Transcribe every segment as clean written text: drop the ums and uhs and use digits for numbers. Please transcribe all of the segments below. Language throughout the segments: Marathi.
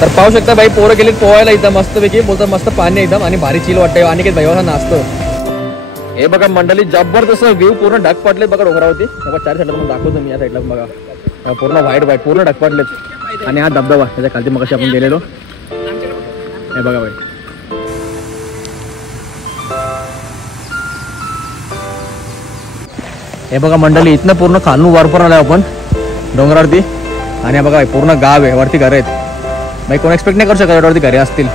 तर पाहू शकता भाई पोरं गेले पोहायला एकदम मस्तपैकी बोलतात मस्त पाणी एकदम आणि भारी चिल वाटतंय आणि काही भाई नाचतो। हे बघा मंडळी जबरदस्त व्ह्यू पूर्ण ढग पडले बघा डोंगरावरती बघा चार साईडला तुम्हाला दाखवतो मी या साईडला बघा पूर्ण व्हाईट पूर्ण ढग पडलेत आणि हा धबधबा त्याच्या खालती मगाशी आपण गेलेलो हे बघा भाई। हे बघा मंडळी इथनं पूर्ण खालून वरपर्यंत आलो आपण डोंगरावरती आणि हे बघा पूर्ण गाव आहे वरती घर आहेत भाई कोण एक्सपेक्ट नाही करू शकत वरती घरे असतील।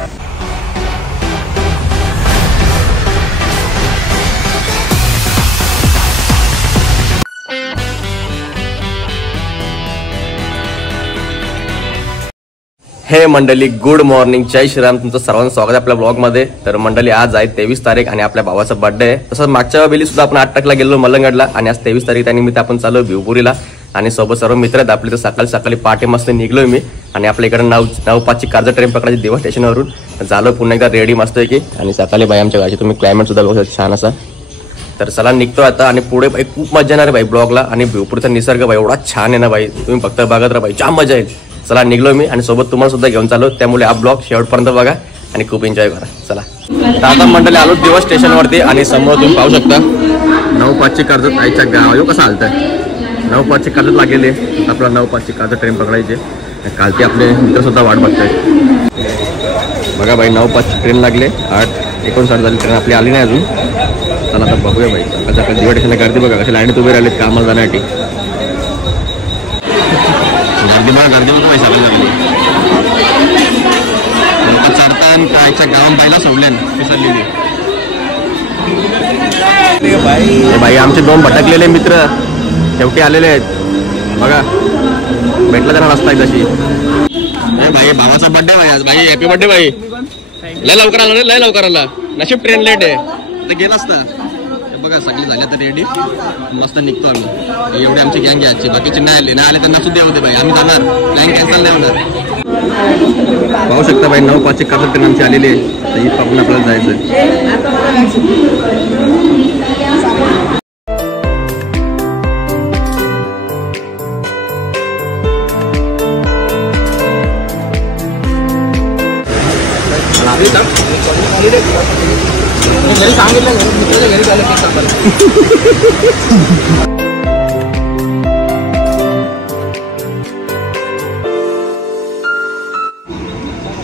हे मंडळी गुड मॉर्निंग जय श्रीराम तुमचं सर्वांचं स्वागत आहे आपल्या ब्लॉगमध्ये। तर मंडळी आज आहे 23 तारीख आणि आपल्या भावाचा बर्थडे आहे। तसंच मागच्या वेळी सुद्धा आपण 8 टक्ला गेलो मलंगडला आणि आज 23 तारीख त्यानिमित्त आपण चाललो भिवपुरीला आणि सोबत सर्व मित्र आहेत आपले। तर सकाळी पहाटे मस्त निघलोय मी आणि आपल्या इकडे 9:05ची कारजा ट्रेन पकडायची देवा स्टेशनवरून झालो पुन्हा एकदा रेडी मस्त आहे की आणि सकाळी बाई आमच्या गाडीची तुम्ही क्लायमेट सुद्धा बघू छान असा। तर चला निघतो आता आणि पुढे भाई खूप मजा येणार आहे भाई ब्लॉगला आणि भिवपुरीचा निसर्ग भाई एवढा छान आहे ना भाई तुम्ही फक्त बघत राहा भाई जाम मजा येईल। चला निघलो मी आणि सोबत तुम्हाला सुद्धा घेऊन चाललो त्यामुळे हा ब्लॉग शेवटपर्यंत बघा आणि खूप एन्जॉय करा। चला तर आता मंडळी आलो दिवस स्टेशनवरती आणि समोर तुम्ही पाहू शकता 9:05ची कर्जत आईच्या गाव कसं आलतंय 9:05ची कर्जत लागलेली आहे आपला 9:05ची कर्जत ट्रेन पकडायची कालची आपले मित्र सुद्धा वाट बघतायत बघा भाई 9:05ची ट्रेन लागले 8:59 झाली ट्रेन आपली आली नाही अजून। चला आता बघूया भाई सकाळ दिवा स्टेशनला गर्दी बघा कशी लाईनीत उभे राहिलेत कामाला जाण्यासाठी गर्दी बघा भाई सगळी लागली लोक चढतान कायच्या गावात बायला सोडल्यान पिसरलेली भाई आमचे 2 भटकलेले मित्र शेवटी आलेले आहेत बघा भेटला त्यांना रस्ता आहे तशी भाई भावाचा बर्थडे भाई आज भाई हॅपी बर्थडे भाई लय लवकर आला नशीब ट्रेन लेट आहे तर गेला असता बघा सगळी झाली तर रेडी मस्त निघतो आम्ही एवढी आमची गँग आहे आजची बाकीचे नाही आले त्यांना सुद्धा होते भाई आम्ही जाणार प्लॅन कॅन्सल नाही होणार। पाहू शकता भाई 9:05ची कर्जत ट्रेन आमची आलेली आहे तर इथं आपण आपल्याला जायचं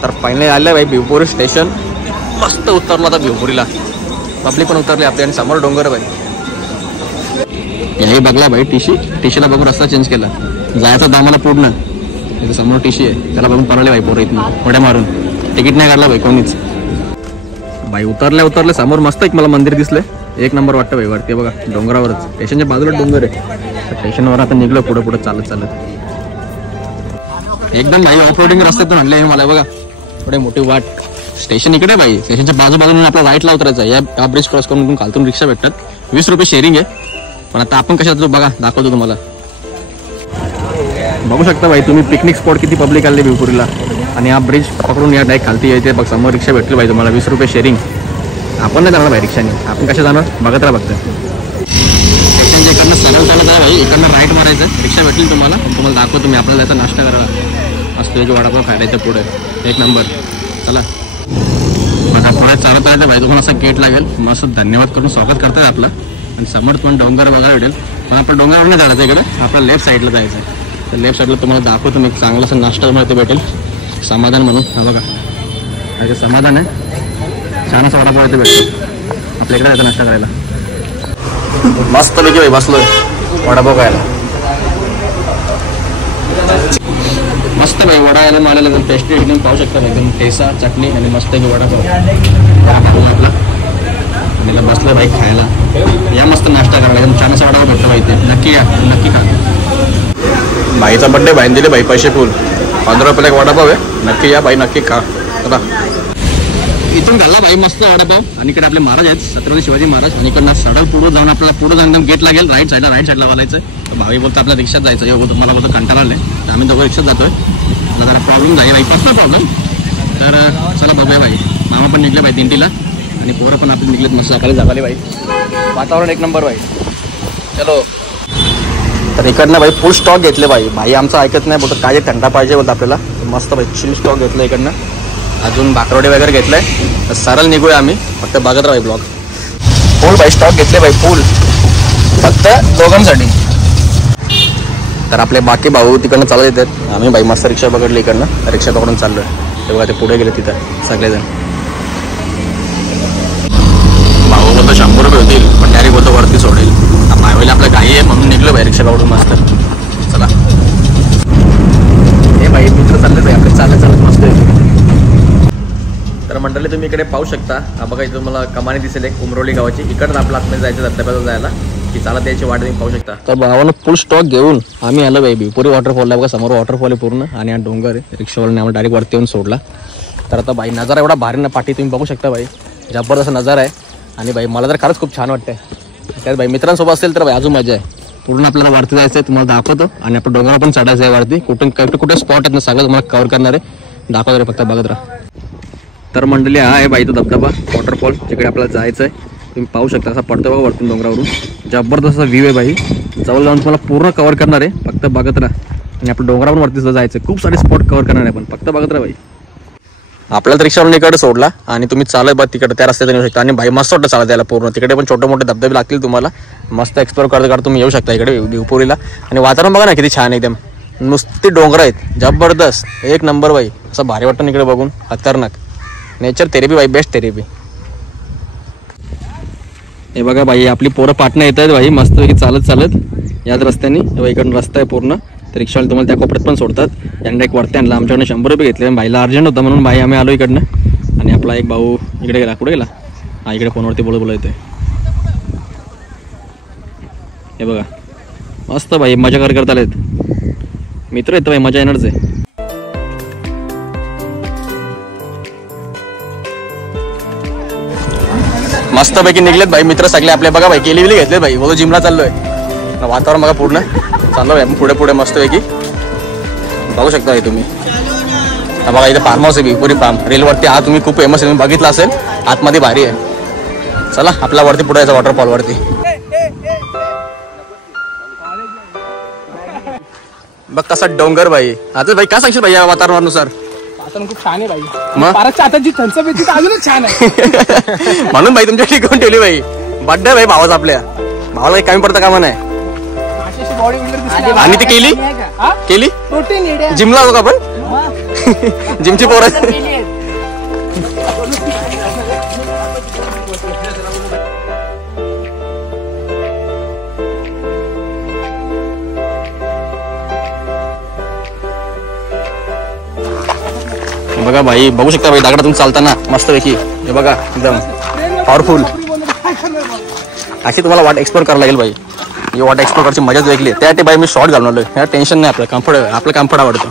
तर फायनली आलं भाई भिवपुरी स्टेशन मस्त उतरलो आता भिवपुरीला पब्लिक पण उतरली आपली आणि समोर डोंगर भाई हे बघला भाई टीशीला बघून रस्ता चेंज केला जायचा दामाला पूर्ण समोर टीशी आहे त्याला बघून परवले भाई पोरं इथून थोड्या मारून तिकीट नाही काढला भाई कोणीच भाई उतरल्या समोर मस्त एक मला मंदिर दिसले एक नंबर वाटतं भाई वरती बघा डोंगरावरच स्टेशनच्या बाजूला डोंगर आहे स्टेशनवर आता निघलो पुढे चालत एकदम भाई ऑफ रोडिंग रस्त्यातून आणले मला बघा थोडे मोठी वाट स्टेशन इकडे भाई स्टेशनच्या बाजूबाजूने आपला राईटला उतरायचं या ब्रिज क्रॉस करून खालतून रिक्षा भेटतात 20 रुपये शेअरिंग आहे पण आता आपण कशात बघा दाखवतो तुम्हाला बघू शकता भाई तुम्ही पिकनिक स्पॉट किती पब्लिक आले भिवपुरीला आणि हा ब्रिज पकडून या डायरेक्ट खालती यायचे बघ समोर रिक्षा भेटली पाहिजे तुम्हाला 20 रुपये शेअरिंग आपण नाही जाणार भाई रिक्षाने आपण कशा जाणार बघत राहा फक्त स्टेशनच्या इकडनं सरळ चालत आहे भाई इकडनं राईट मारायचं रिक्षा भेटली तुम्हाला दाखवतो मी आपल्याला जायचा नाश्ता करायला असतो की वडापाव खायला पुढे एक नंबर चला बघा पुढे चालत आहे भाई तुम्हाला असा गेट लागेल मस्त धन्यवाद करून स्वागत करतात आपलं आणि समोर पण डोंगर बघायला भेटेल पण आपण डोंगरावर नाही जायचं इकडे आपल्या लेफ्ट साईडला जायचं तर लेफ्ट साईडला तुम्हाला दाखवतो मी चांगला असा नाश्ता तुम्हाला ते भेटेल समाधान म्हणून हा बघा समाधान आहे छान असा वडापाव इथे भेटतो आपल्या इकडे जायचा नाश्ता करायला मस्त पैकी भाई बसलोय वडापाव खायला मस्त भाई वडा यायला मला एकदम टेस्टी एकदम पाहू शकता एकदम ठेसा चटणी आणि मस्त वडापाव आपला मला बसलं भाई खायला या मस्त नाश्ता करायला एकदम छान असा वडापाव भेटतो भाई ते नक्की खा भाईचा बर्थडे भाईने दिले भाई पैसे फुल 15 रुपयाला एक वडापाव आहे नक्की या भाई नक्की खा आता इथून घालला भाई मस्त वडापाव आणि इकडे आपले महाराज आहेत छत्रपती शिवाजी महाराज आणि इकडनं सडल पुढे जाऊन आपल्याला पुढे जाऊन गेट लागेल राईट साईडला वालायचं तर भाई बोलतो आपल्या रिक्षात जायचं मला बोलतो कंटाळा आले आम्ही दोघं रिक्षात जातोय जरा प्रॉब्लेम झाली भाई पर्सनल प्रॉब्लेम तर चला बघूया भाई मामा पण निघले भाई दिंडीला आणि पोरं पण आपले निघलेत मस्त सकाळी जागाले भाई वातावरण एक नंबर भाई चलो तर इकडनं भाई फुल स्टॉक घेतले भाई आमचं ऐकत नाही बोलतो काय थंडा पाहिजे बोलतो आपल्याला मस्त भाई चिली स्टॉक घेतला इकडनं, अजून भाकरवडे वगैरे घेतलंय. तर सरळ निघूया आम्ही, फक्त बघत राहा ब्लॉग. फुल भाई स्टॉक घेतले भाई, फुल फक्त दोघांसाठी. तर आपले बाकी भाऊ तिकडनं चालत येतात, आम्ही भाई मस्त रिक्षा पकडली इकडनं, रिक्षा पकडून चाललोय. तेव्हा ते पुढे गेले तिथं सगळेजण. भाऊ बोलतो 100 रुपये होतील, पण डायरेक्ट बोलतो वरती सोडेल. मायवाला आपलं घाई आहे म्हणून निघलो भाई रिक्षा पकडून मस्त. चला हे भाई मित्र चालले भाई आपले, चालत चालत मस्त आहे. तर मंडळी तुम्ही इकडे पाहू शकता, हा बघा इथं मला कमानी दिसेल एक उमरोली गावाची. इकडनं आपल्या आतमध्ये जायचं धबधब्याला जायला, की चालत यायची वाट तुम्ही पाहू शकता. तर भावानं फुल स्टॉक घेऊन आम्ही आलो बाई पुरी वॉटरफॉलला. बघा समोर वॉटरफॉल आहे पूर्ण, आणि हा डोंगर आहे. रिक्षावाल्याने आम्हाला डायरेक्ट वरती येऊन सोडला. तर आता बाई नजारा एवढा भारी ना, पाठी तुम्ही बघू शकता बाई, जबरदस्त नजारा आहे. आणि बाई मला तर खरंच खूप छान वाटतंय. त्यात बाई मित्रांसोबत असेल तर बाई अजून मजा आहे. पूर्ण आपल्याला वरती जायचं आहे, तुम्हाला दाखवतो. आणि आपण डोंगरावर पण चढायचं आहे वरती. कुठे स्पॉट आहेत ना सगळं तुम्हाला कव्हर करणार आहे, दाखवतो रे, फक्त बघत राहा. तर मंडळी हा आहे बाई तो धबधबा वॉटरफॉल, तिकडे आपल्याला जायचं आहे. तुम्ही पाहू शकता असा पडतो बघा वरतून डोंगरावरून, जबरदस्त व्ह्यू आहे बाई. जवळ जाऊन तुम्हाला पूर्ण कव्हर करणार आहे, फक्त बघत राहा. आणि आपण डोंगरावरून वरती सुद्धा जायचं, खूप सारे स्पॉट कव्हर करणार आहे, पण फक्त बघत राहा बाई. आपल्याला रिक्षावरून इकडे सोडला आणि तुम्ही चालत बघ तिकडे त्या रस्त्यातून येऊ शकता. आणि बाई मस्त वाटतं चालत यायला पूर्ण. तिकडे पण छोटे मोठे धबधबे लागतील तुम्हाला, मस्त एक्सप्लोर करता तुम्ही येऊ शकता इकडे भिवपुरीला. आणि वातावरण बघा ना किती छान आहे, एकदम नुसती डोंगर आहेत, जबरदस्त एक नंबर बाई. असं भारी वाटतं इकडे बघून, खतरनाक. नेचर थेरपी बाई, बेस्ट थेरपी. हे बघा बाई आपली पोरं पाटणं येत आहेत बाई मस्तपैकी चालत चालत याच रस्त्याने. इकडून रस्ता आहे पूर्ण, तर रिक्षावाले तुम्हाला त्या कोपऱ्यात पण सोडतात. यांना एक वरती आणला, आमच्याकडे 100 रुपये घेतले. बाईला अर्जंट होता म्हणून बाई आम्ही आलो इकडनं. आणि आपला एक भाऊ इकडे गेला, कुठे गेला, हा इकडे फोनवरती बोलत येतोय. हे बघा मस्त बाई मजा करता आलेत, मित्र येतं बाई, मजा येणारच आहे. मस्तपैकी निघलेत भाई मित्र सगळे आपले. बघा भाई केली बिली घेतले भाई, बोलो जिमला चाललोय. वातावरण बघा पूर्ण चाललो भाई पुढे पुढे मस्तपैकी, बघू शकता तुम्ही. बघा इथे फार्म हाऊस आहे भिवपुरी फार्म, रेलवरती हा तुम्ही खूप फेमस आहे, तुम्ही बघितलं असेल, आतमध्ये भारी आहे. चला आपल्या वरती पुढे यायचं वॉटरफॉल वरती. बघ कसा डोंगर भाई. आता भाई काय सांगशील भाई या वातावरणानुसार? खूप छान आहे भाई, आता जी थंडसप येते अजूनच छान आहे. म्हणून भाई तुमच्या ठिकाण ठेवली भाई. बड्डे भाई भावाच, आपल्या भावाला काही कमी पडतं कामा नाही. आणि ती केली जिमला होतो का आपण, जिमची पोरं. बघा भाई बघू शकता भाई दगडातून चालताना मस्तपैकी. हे बघा एकदम पॉवरफुल. अशी तुम्हाला वाट एक्सप्लोर करायला लागेल भाई. ही वाट एक्सप्लोर करायची मजाच वेगळी. त्यासाठी भाई मी शॉर्ट घालून आलोय, ह्या टेन्शन नाही, आपलं कम्फर्ट आवडतं.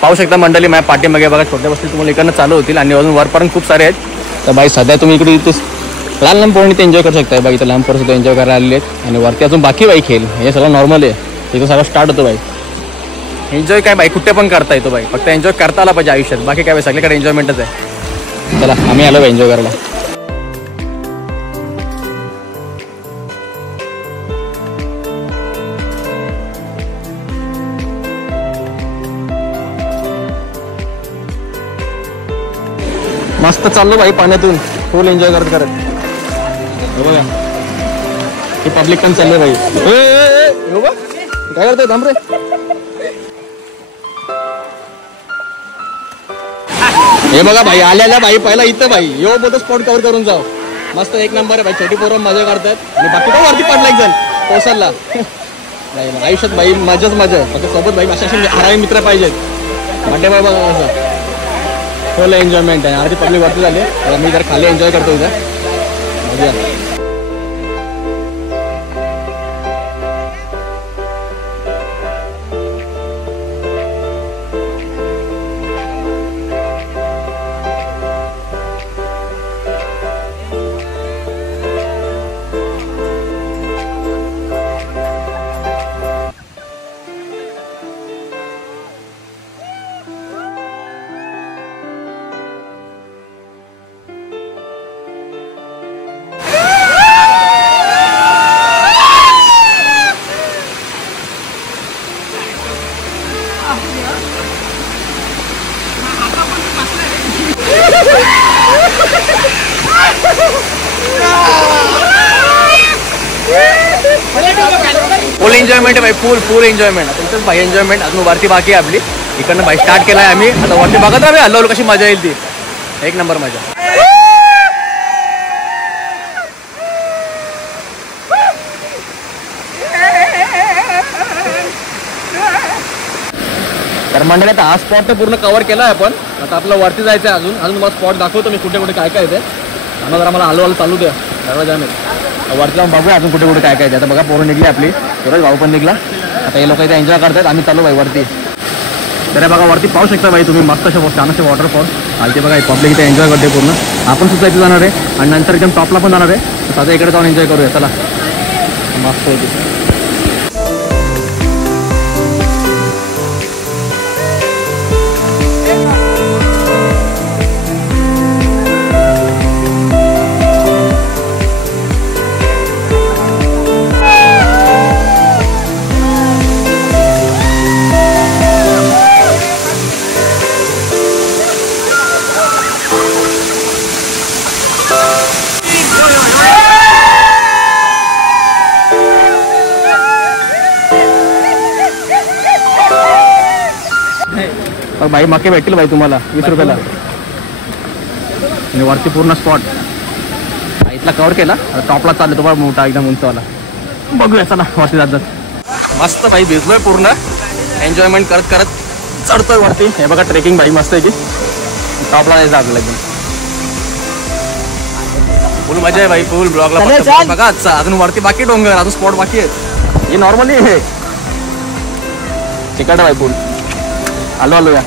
पाहू शकता मंडळी माझ्या पाठीमागे बघा छोट्या वस्ती तुम्हाला इकडनं चालू होतील, आणि अजून वरपर्यंत खूप सारे आहेत. तर भाई सध्या तुम्ही इकडे लहान लहान पोरांनी ते एन्जॉय करू शकता. बाई इथं लहान पोरं सुद्धा एन्जॉय करायला आलेले आहेत. आणि वरती अजून बाकी बाई खेळ, हे सगळं नॉर्मल आहे, इथं सगळं स्टार्ट होतं बाई. एन्जॉय काय बाई कुठे पण करता येतो बाई, फक्त एन्जॉय करता आला पाहिजे आयुष्यात, बाकी काय बाई सगळीकडे एन्जॉयमेंटच आहे. चला आम्ही आलो बाई एन्जॉय करायला. मस्त चाललो बाई पाण्यातून, फुल एन्जॉय करत करत. बघा हे पब्लिक पण चाललंय बाई. काय करतोय थांब रे. हे बघा भाई आल्याला भाई पहिला इथं भाई यो बोलतो स्पॉट कव्हर करून जाऊ. मस्त एक नंबर आहे भाई, छोटी पोरं मजा करतात. आणि बाकी पण वरती पडला एक जण कोसरला. आयुष्यात भाई मजाच मजा आहे, फक्त सोबत भाई अशा हरावी मित्र पाहिजेत. बड्डे बाय बघा असं फुल एन्जॉयमेंट आहे. अर्धी पब्लिक वरती झाली, मी जर खाली एन्जॉय करतो इथं मजा. एन्जॉयमेंट आहे भाई, फुल एन्जॉयमेंट. आता इथंच भाई एन्जॉयमेंट अजून वरती बाकी आहे आपली. इकडनं भाई स्टार्ट केलाय आम्ही. आता वरती बघत राहा हल्लो कशी मजा येईल ती. एक नंबर मजा. तर मंडळी आता हा स्पॉट तर पूर्ण कव्हर केला आहे आपण. आता आपलं वरती जायचं आहे अजून मला स्पॉट दाखवतो मी कुठे कुठे काय काय आहे ते. आम्हाला जरा मला हलू चालू द्या दरवाजा जाणे. वरती जाऊन बघूया अजून कुठे कुठे काय काय आहे. आता बघा पोरं निघली आपली, सूरज भाऊ पण निघला. आता हे लोक इथे एन्जॉय करतात, आम्ही चालू भाई वरती. तर बघा वरती पाहू शकता भाई तुम्ही मस्त छान असे वॉटरफॉल. आलते बघा पब्लिक इथे एन्जॉय करते पूर्ण. आपण सुद्धा इथे जाणार आहे आणि नंतर एकदम टॉपला पण जाणार आहे. तर आता इकडे जाऊन एन्जॉय करूया चला. मस्त होती. भाई मके भेटतील भाई तुम्हाला 20 रुपयाला. आणि वरती पूर्ण स्पॉट इथला कव्हर केला. टॉपला चाललं तुम्हाला मोठा एकदम उंचवाला. बघूया चला वरती जात जात. मस्त भाई भिजलोय पूर्ण. एन्जॉयमेंट करत करत चढतोय वरती. हे बघा ट्रेकिंग भाई मस्त आहे की. टॉपला जायचं आपल्याला एकदम फुल मजा आहे भाई. फुल ब्लॉगला बघा आजचा. अजून वरती बाकी डोंगर अजून स्पॉट बाकी आहेत. हे नॉर्मली हे चिकट भाई फुल. आलो या.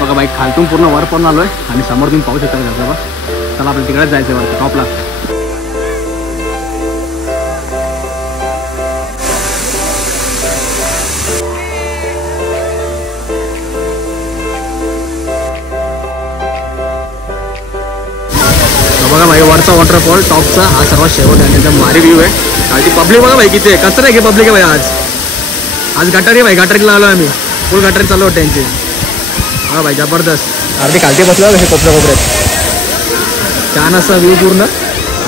बघा बाईक खालतून पूर्ण वर पण आलोय आणि समोर तुम्ही पाहू शकता धबधबा. चला आपल्याला तिकडेच जायचंय वरती टॉपला. बघा भाई वरचा वॉटरफॉल टॉपचा हा सर्वात शेवट आहे. एकदम भारी व्ह्यू आहे. आणि ती पब्लिक बघा भाई किती आहे. कसं आहे की पब्लिक आहे भाई. आज गटारी भाई गटारीला आलो आम्ही. फुल गटारी चालू होते त्यांची. हा भाई जबरदस्त. अर्धी खालती बसलो हे कोपऱ्यात. छान असा व्ह्यू पूर्ण.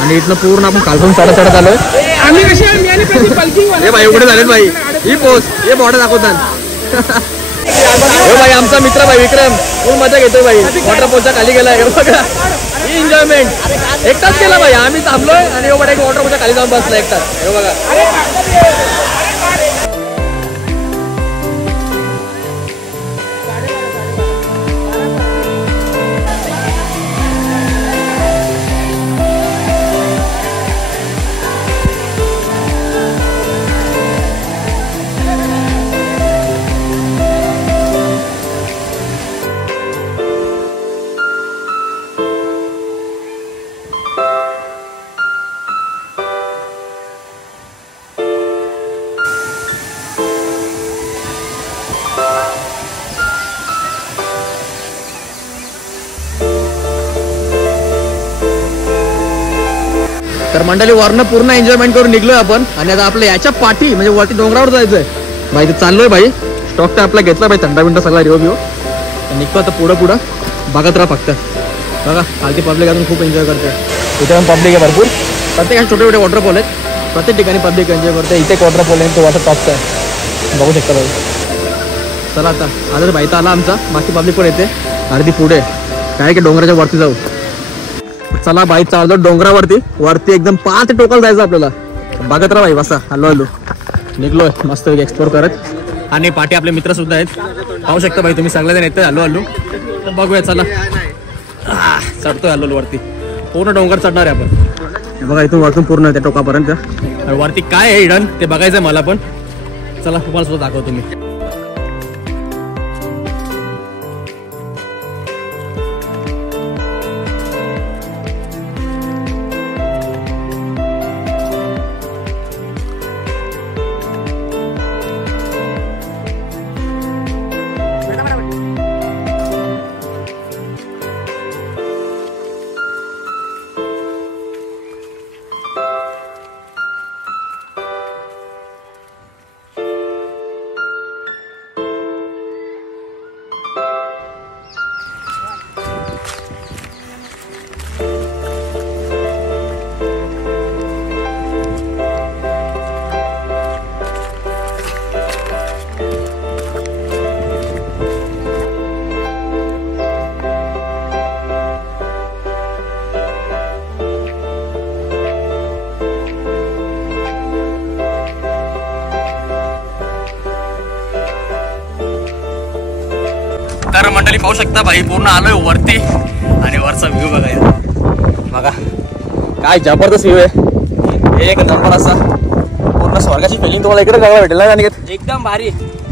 आणि इथलं पूर्ण आपण खालतून चढत आलोय. हे भाई उघडे झालेत भाई. ही पोस्ट हे बॉर्डर दाखवतात. हो भाई आमचा मित्र भाई विक्रम फुल मजा घेतोय भाई. वॉटरफॉलच्या खाली गेलाय बघा. एन्जॉयमेंट एकटाच केला भाई. आम्ही थांबलोय आणि एक वॉटरफॉलच्या खाली जाऊन बसला एकटाच. हे बघा तर मंडळी वरनं पूर्ण एन्जॉयमेंट करून निघलोय आपण. आणि आता आपल्या याच्या पाठी म्हणजे वरती डोंगरावर जायचंय भाई. ते चाललोय भाई. स्टॉक तर आपला घेतला भाई. थंडा बिंडा सगळा रिओ बिओ निघतो आता पुढं बघत राहा फक्त. बघा खालती पब्लिक अजून खूप एन्जॉय करते. इथे पण पब्लिक आहे भरपूर. प्रत्येक छोटे छोटे वॉटरफॉल आहेत. प्रत्येक ठिकाणी पब्लिक एन्जॉय करते. इथे एक वॉटरफॉल आहे तो वॉटर टॉपचा आहे. बघू शकता भाई. चला आता आदर भाई तर आला आमचा. बाकी पब्लिक पण येते अर्धी पुढे. काय की डोंगराच्या वरती जाऊ. चला बाई चालतो डोंगरावरती. वरती एकदम 5 टोकाला जायचं आपल्याला. बघत राहा भाई बसा. हॅलो निघलोय मस्त एक्सप्लोर करत. आणि पाठी आपले मित्र सुद्धा आहेत पाहू शकता भाई तुम्ही. सगळेजण येते हॅलो बघूया चला. चढतोय हॅलो वरती. पूर्ण डोंगर चढणार आहे आपण. बघा इथून वरतून पूर्ण त्या टोकापर्यंत. वरती काय आहे हिडन ते बघायचंय मला पण. चला तुम्हाला सुद्धा दाखवतो मी. तर मंडळी पाहू शकता भाई पूर्ण आलोय वरती आणि वरचा व्ह्यू बघायला बघा काय जबरदस्त व्ह्यू आहे एक नंबर असा पूर्ण स्वर्गाची फिलिंग तुम्हाला इकडे बघायला भेटेल ना एकदम भारी.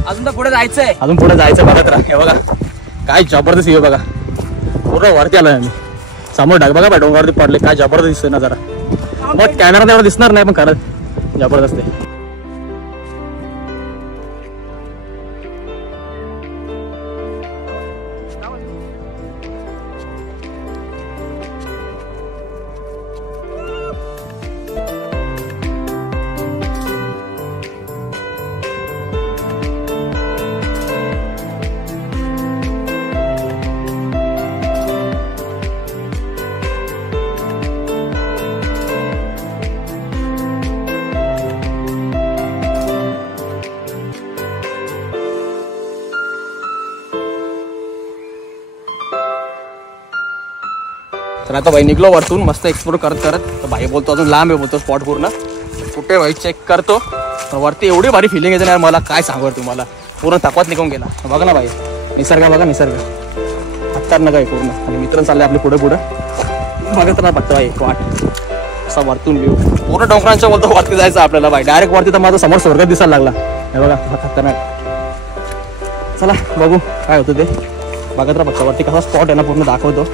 अजून तर पुढे जायचंय. अजून पुढे जायचं बघत राहा. हे बघा काय जबरदस्त व्ह्यू बघा पूर्ण वरती आलोय आम्ही समोर ढग बघा डोंगरावरती पडले काय जबरदस्त दिसतोय ना जरा मग कॅमेरा तेवढं दिसणार नाही पण खरंच जबरदस्त आहे. तर आता भाई निघलो वरतून मस्त एक्सप्लोर करत करत तर भाई बोलतो अजून लांब आहे बोलतो स्पॉट पूर्ण कुठे भाई चेक करतो वरती एवढी भारी फिलिंग येते ना मला काय सांगू तुम्हाला पूर्ण ताकद निघून गेला बघा ना भाई निसर्ग बघा निसर्ग हत्तार नका आहे पूर्ण आणि मित्र चालले आपले पुढे पुढे बघत ना फक्त भाई वाट असा वरतून व्ह्यू पूर्ण डोंगरांच्या बोलतो वरती जायचं आपल्याला भाई डायरेक्ट वरती तर माझा समोर स्वर्ग दिसायला लागला हे बघा खतरनाक चला बघू काय होतं ते बघत राहा फक्त वरती कसा स्पॉट आहे ना पूर्ण दाखवतो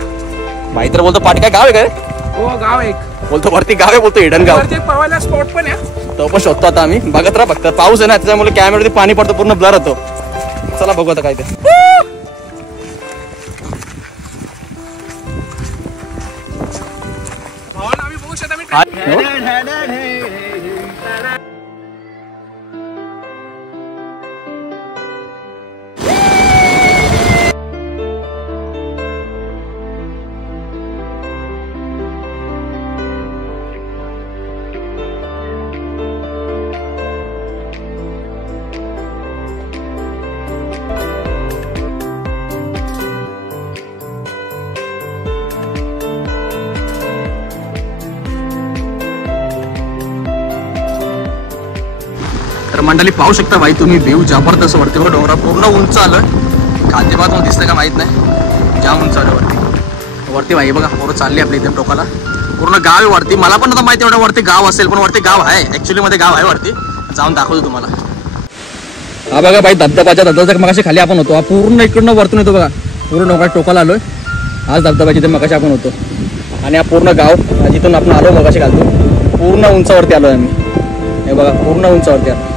भाई तर बोलतो पाठी काय गाव आहे काय हो गाव एक बोलतो वरती गाव आहे बोलतो हिडन गाव पवायला स्पॉट पण आहे तो पण शोधतो आता आम्ही बघत राहा फक्त पाऊस आहे ना त्याच्यामुळे कॅमेरामध्ये पाणी पडतो पूर्ण ब्लर होतो चला बघू आता काय ते आम्ही बघू शकतो. तर मंडळी पाहू शकता भाई तुम्ही व्ह्यू जबरदस्त वरती बघा डोंगरा पूर्ण उंच आलं खाद्यभात मला दिसतं का माहित नाही जाम उंच आलं वरती वरती भाई बघा पोरं चालली आपल्या इथे टोकाला पूर्ण गाव आहे वरती मला पण आता माहिती एवढं वरती गाव असेल पण वरती गाव आहे ऍक्च्युली मध्ये गाव आहे वरती जाऊन दाखवतो तुम्हाला हा बघा भाई धबधबाच्या मगाशी खाली आपण होतो हा पूर्ण इकडनं वरतून येतो बघा पूर्ण डोंगरात टोकाला आलोय आज धबधबाच्या इथे मगाशी आपण होतो आणि हा पूर्ण गाव जिथून आपण आलो मगाशी घालतो पूर्ण उंचावरती आलोय आम्ही हे बघा पूर्ण उंचावरती आलो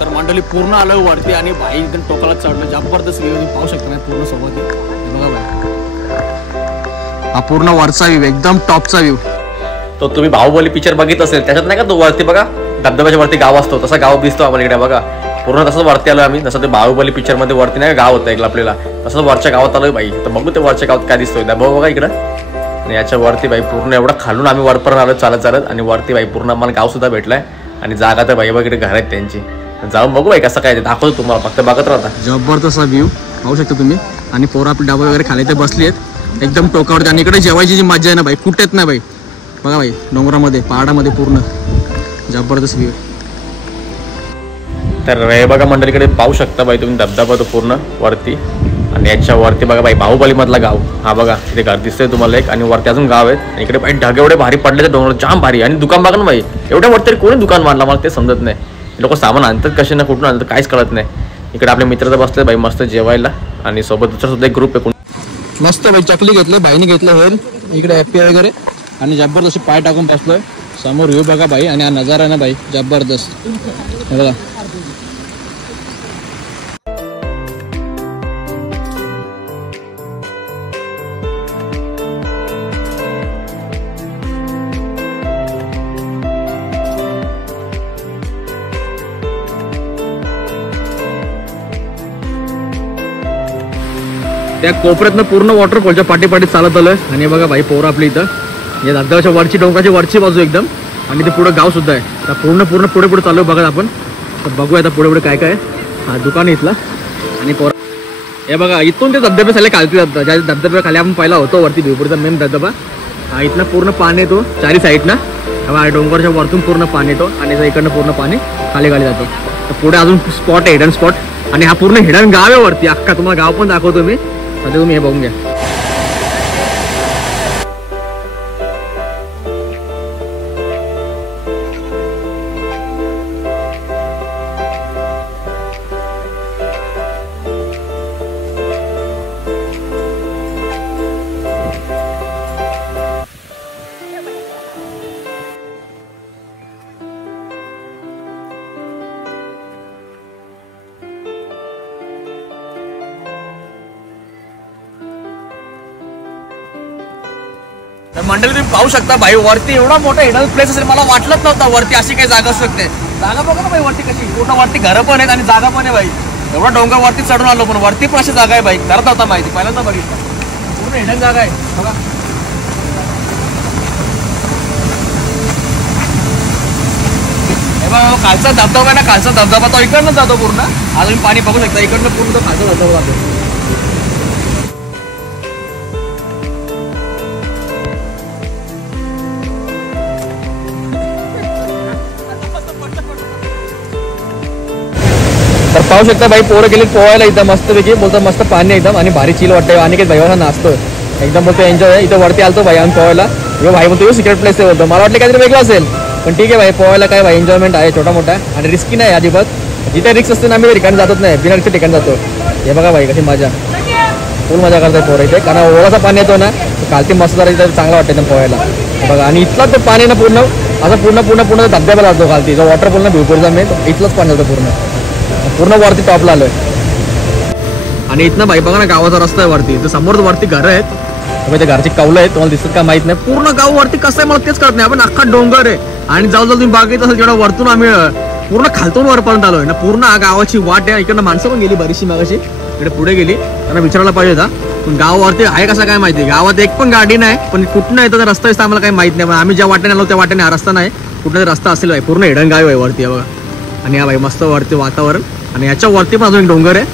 तर मंडळी पूर्ण आलोय वरती आणि भाई एकदम टोकाला चढलो जबरदस्त व्ह्यू पाहू शकता नाही पूर्ण सोबत बघा भाई हा पूर्ण वरचा व्ह्यू एकदम टॉपचा व्ह्यू तो तुम्ही बाहुबली पिक्चर बघित असेल त्याच्यात नाही का तो वरती बघा धबधब्याच्या वरती गाव असतो तसा गाव दिसतो आम्हाला इकडे बघा पूर्ण तसंच वरती आलो आम्ही जसं ते बाहुबली पिक्चर मध्ये वरती नाही गाव होतं आपल्याला तसंच वरच्या गावात आलोय बाई तर बघू ते वरच्या गावात काय दिसतोय बघा इकडं आणि याच्या वरती बाई पूर्ण एवढं खालून आम्ही वरपर्यंत आलो चालत चालत आणि वरती बाई पूर्ण आम्हाला गाव सुद्धा भेटलाय आणि जागा तर बाई इकडे घर आहेत त्यांची जाऊन बघू बाई कसं काय ते दाखवतो तुम्हाला फक्त बघत राहता जबरदस्त व्ह्यू पाहू शकता तुम्ही आणि पोरं आपले डाबा वगैरे खाली ते बसली आहेत एकदम टोकावरती आणि इकडे जेवायची जी मजा आहे ना बाई कुठे येत नाही बाई बघा बाई डोंगरामध्ये पहाडामध्ये पूर्ण जबरदस्त व्ह्यू तर हे बघा मंडळीकडे पाहू शकता बाई तुम्ही धबधबा तो पूर्ण वरती आणि याच्या वरती बघा बाई बाहुबली मधला गाव हा बघा इथे घर दिसतंय तुम्हाला एक आणि वरती अजून गाव आहेत आणि इकडे बाई ढग एवढे भारी पडले ते डोंगर जाम भारी आणि दुकान बघा ना बाई एवढ्या वरती कोणी दुकान मांडला मला ते समजत नाही लोक सामान आणतात कसे ना कुठून आणतात काहीच कळत नाही इकडे आपले मित्र तर बसले बाई मस्त जेवायला आणि सोबत दुसरा सुद्धा एक ग्रुप आहे मस्त बाई चकली घेतलं बाईने घेतलं हेल इकडे हॅपी वगैरे आणि जबरदस्त पाय टाकून बसलोय समोर व्ह्यू बघा बाई आणि हा नजारा ना बाई जबरदस्त हे बघा त्या कोपऱ्यातनं पूर्ण वॉटरफॉलच्या पाठीपाठी चालत आलोय आणि बघा भाई पोरं आपली इथं या धबधब्याच्या वरची डोंगराची वरची बाजू एकदम आणि ते पुढे गाव सुद्धा आहे तर पूर्ण पुढे चालू बघा आपण तर बघूया आता पुढे काय काय हा दुकान इथला आणि पोरं हे बघा इथून ते धबधबे खाली खालती जातात ज्या धबधब्या खाली आपण पहिला होतो वरती भिवपूरचा मेन धबधबा हा इथनं पूर्ण पाणी येतो चारी साईडनं डोंगरच्या वरतून पूर्ण पाणी येतो आणि इकडनं पूर्ण पाणी खाली जातो तर पुढे अजून स्पॉट आहे, हिडन स्पॉट. आणि हा पूर्ण हिडन गाव आहे वरती अख्खा. तुम्हाला गाव पण दाखवतो मी, आता तुम्ही हे बघून घ्या. मंडळी तुम्ही पाहू शकता भाई, वरती एवढा मोठा हिडन प्लेस असेल मला वाटलंच नव्हतं. वरती अशी काही जागा असू शकते. जागा बघा ना भाई वरती कशी, पूर्ण वरती घरं पण आहेत आणि जागा पण आहे भाई. एवढा डोंगर वरती चढून आलो, पण वरती पण अशी जागा आहे भाई. करत नव्हता माहिती, पहिल्यांदा बघितलं. पूर्ण हिडन जागा आहे बघा. हे बघा खालचा धबधबा आहे ना, खालचा धबधबा तो इकडनं जातो पूर्ण. आज तुम्ही पाणी बघू शकता, इकडनं पूर्ण तो खालचा धबधबा जातो. तर पाहू शकता भाई, पोरं गेले पोहायला इथं मस्तपैकी. बोलतो मस्त पाणी एकदम आणि भारी चिल वाटतं. आणि काही भाई नाचतो एकदम, बोलतो एन्जॉय आहे. इथं वरती आलतो भाई आम्ही पोहायला. यो भाई बोलतो सिक्रेट प्लेस आहे बोलतो. मला वाटलं काहीतरी वेगळं असेल, पण ठीक आहे भाई, पोहायला काय भाई एन्जॉयमेंट आहे छोटा मोठा आणि रिस्की नाही अजिबात. जिथे रिस्क असते ना आम्ही ठिकाणी जातच नाही, बिना रिस्क ठिकाणी जातो. हे बघा भाई कशी मजा, फुल मजा करताय पोरं इथे. कारण ओळाचा पाणी येतो ना, खालती मस्त जरा इथं चांगला वाटतं एकदम पोहायला बघा. आणि इथला तो पाणी ना पूर्ण असं पूर्ण धबधब्याला जातो खालती. जो वॉटरपूल ना भिवपूरचा मी इथलंच पाणी होतं पूर्ण वरती टॉपला आलोय. आणि इथनं भाई बघा ना, गावाचा रस्ता आहे वरती. तर समोर वरती घरं आहेत, ते घरची कौलं आहेत. तुम्हाला दिसत का माहित नाही. पूर्ण गाव वरती कसं आहे मला तेच कळत नाही. आपण अख्खा डोंगर आहे आणि जाऊ तुम्ही बागेत असेल जेवढा वरतून आम्ही पूर्ण खालतून वरपर्यंत आलोय ना. पूर्ण गावाची वाट आहे. इकडनं माणसं पण गेली बरीचशी मागाशी, इकडे पुढे गेली. त्यांना विचारायला पाहिजे होता, पण गावावरती आहे कसं काय माहिती. गावात एक पण गाडी नाही, पण कुठनं येतं रस्ता असतं आम्हाला काही माहित नाही. पण आम्ही ज्या वाटेने आलो त्या वाटेने हा रस्ता नाही, कुठं रस्ता असेल भाई. पूर्ण हिडन गाव आहे वरती बघा. आणि हा भाई मस्त वरती वातावरण. आणि याच्या वरती पण अजून एक डोंगर आहे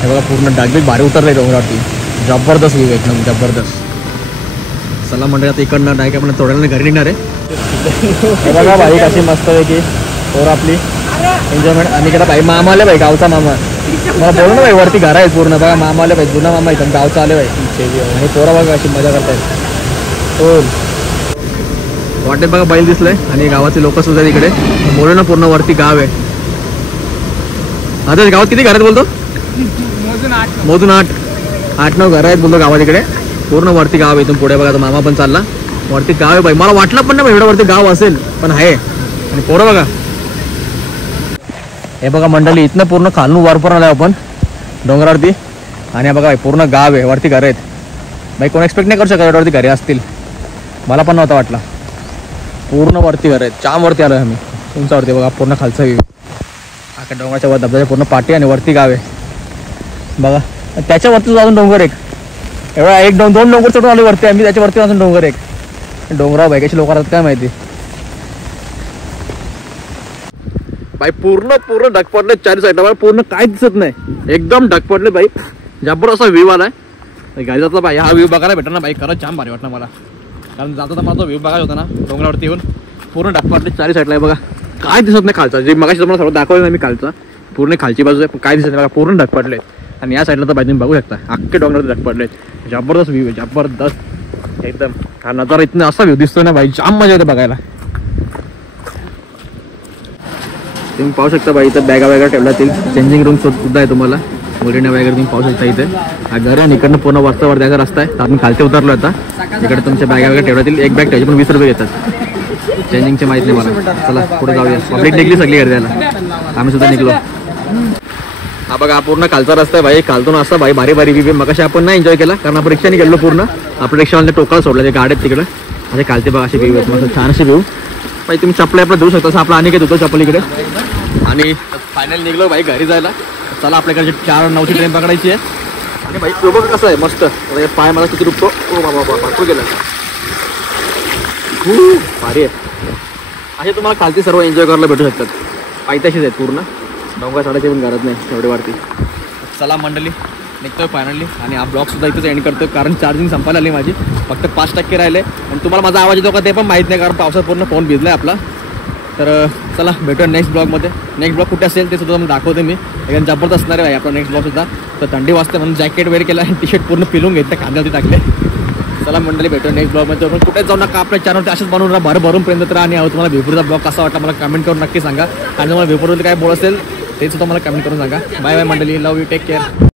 हे बघा. पूर्ण डागबीग भारी उतरलंय डोंगरावरती. जबरदस्त व्ह्यू एकदम जबरदस्त. चला मंडळी आता इकडनं नाही का, आपण थोड्या वेळाने घरी निघणार आहे. हे बघा भाई कशी मस्त आहे की पोर आपली एन्जॉयमेंट. आणि इकडे भाई मामा आले भाई, गावचा मामा. मला बोलू ना भाई वरती घर आहेत पूर्ण बघा. मामा आले भाई, जुना मामा इथं गावचा आले भाई. आणि पोरा बघा कशी मजा करतायत. हो वाटेत बघा बैल दिसलंय आणि गावाचे लोक सुद्धा इकडे. बोलू ना पूर्ण वरती गाव आहे. आता गावात किती घर आहेत बोलतो? मोजून 8-9 घरं आहेत बोलतो गावात इकडे. पूर्ण वरती गाव आहे. इथून पुढे बघा मामा पण चालला. वरती गाव आहे बाई. मला वाटलं पण नाही एवढं वरती गाव असेल, पण आहे. आणि पोरं बघा हे बघा मंडळी, इथनं पूर्ण खालून वरपर्यंत आलोय आपण डोंगरावरती. आणि हे बघा पूर्ण गाव आहे, वरती घरं आहेत बाई. कोण एक्सपेक्ट नाही करू शकत एवढ्यावरती घरे असतील. मला पण नव्हता वाटला. पूर्ण वरती घरं आहेत. चाम वरती आलोय आम्ही उंचावरती बघा. पूर्ण खालचा व्ह्यू आका डोंगराच्या वर धबधब्याच्या पूर्ण पाठी आणि वरती गाव आहे बघा. त्याच्यावरती अजून डोंगर एक एवढा 1-2 डोंगर चढून आले वरती आम्ही. त्याच्यावरती अजून डोंगर एक. डोंगराव बाई कशी लोक राहतात काय माहिती बाई. पूर्ण ढग पडले चारी साईडला. पूर्ण काय दिसत नाही, एकदम ढग पडले बाई. जबरदस्त व्ह्यू आलाय गाडी जाता बाई. हा व्ह्यू बघायला भेटला ना बाई, खरंच जाम भारी वाटलं मला. कारण जाता मला तो व्ह्यू बघायला होता ना डोंगरावरती येऊन. पूर्ण ढग पडले चारी साईडला बघा. काय दिसत नाही खालचा. जे मगाशी तुम्हाला सर्व दाखवलं नाही मी खालचा, पूर्ण खालची बाजू आहे, काय दिसत नाही बघा. पूर्ण ढग पडले. आणि या साईडला तर बाई तुम्ही बघू शकता अख्खे डोंगरात ढग पडले. जबरदस्त व्ह्यू आहे, जबरदस्त एकदम. हा नजारा इथनं असा व्ह्यू दिसतोय ना बाई, जाम मजा येते बघायला. तुम्ही पाहू शकता बाई इथं बॅगा वगैरे ठेवल्यातील. चेंजिंग रूम सुद्धा आहे तुम्हाला, मुलींना वगैरे तुम्ही पाहू शकता इथे. हा घर आहे, इकडनं पूर्ण वरचा द्यायचा रस्ता आहे. आपण खालते उतरलो आता. इकडे तुमच्या बॅगा वगैरे ठेवण्यातील. एक बॅग ठेवायची पण 20 रुपये घेतात. चेंजिंगचे माहित नाही मला. चला पुढे जाऊया. पब्लिक निघली सगळी गर्दी द्यायला, आम्ही सुद्धा निघलो. हा बघा हा पूर्ण खालचा रस्ता आहे भाई. खालतून असं भाई भारी व्ह्यू. मगाशी आपण नाही एन्जॉय केला कारण आपण रिक्षाने गेलो पूर्ण. आपण रिक्षावाले टोकाला सोडलं, ते गाड्यात तिकडे असे खालते बघा. असे व्ह्यू आहेत मस्त छान असे व्ह्यू भाई. तुम्ही चप्पल आपलं देऊ शकता. असं आपला अनेक होतो चप्पल इकडे. आणि फायनल निघलो भाई घरी जायला. चला आपल्याकडे 4:09ची ट्रेन पकडायची आहे. आणि भाई बघ कसं आहे मस्त. पाय मला किती रुपतो. ओ बाबा भरपूर गेला. खूप भारी आहे. असे तुम्हाला खालती सर्व एन्जॉय करायला भेटू शकतात. पायथ्याशीच आहेत पूर्ण. डोंगर चढायची पण गरज नाही एवढे वरती. चला मंडळी निघतोय फायनली. आणि हा ब्लॉग सुद्धा इथेच एंड करतोय कारण चार्जिंग संपायला आली माझी. फक्त 5% राहिले. आणि तुम्हाला माझा आवाज येतो का ते पण माहीत नाही कारण पावसात पूर्ण फोन भिजलाय आपला. तर चला भेटूया नेक्स्ट ब्लॉगमध्ये. नेक्स्ट ब्लॉग कुठे असेल ते सुद्धा तुम्हाला दाखवते मी. एकदम जबरदस्त असणार आहे आपला नेक्स्ट ब्लॉग सुद्धा. तर थंडी वाजते म्हणून जॅकेट वेअर केला आणि टी शर्ट पूर्ण पिलून घेतलं, कांद्यावरती टाकले. चला मंडळी भेटूया नेक्स्ट ब्लॉगमध्ये. आपण कुठे जाऊ नका, आपल्या चॅनलवरती असेच बनवून राहा, भरून पर्यंत राहा. आणि तुम्हाला वेपूरचा ब्लॉग कसा वाटला मला कमेंट करून नक्की सांगा. आणि तुम्हाला वेपूरमध्ये काय बोल असेल ते सुद्धा मला कमेंट करून सांगा. बाय बाय मंडळी, लव यू, टेक केअर.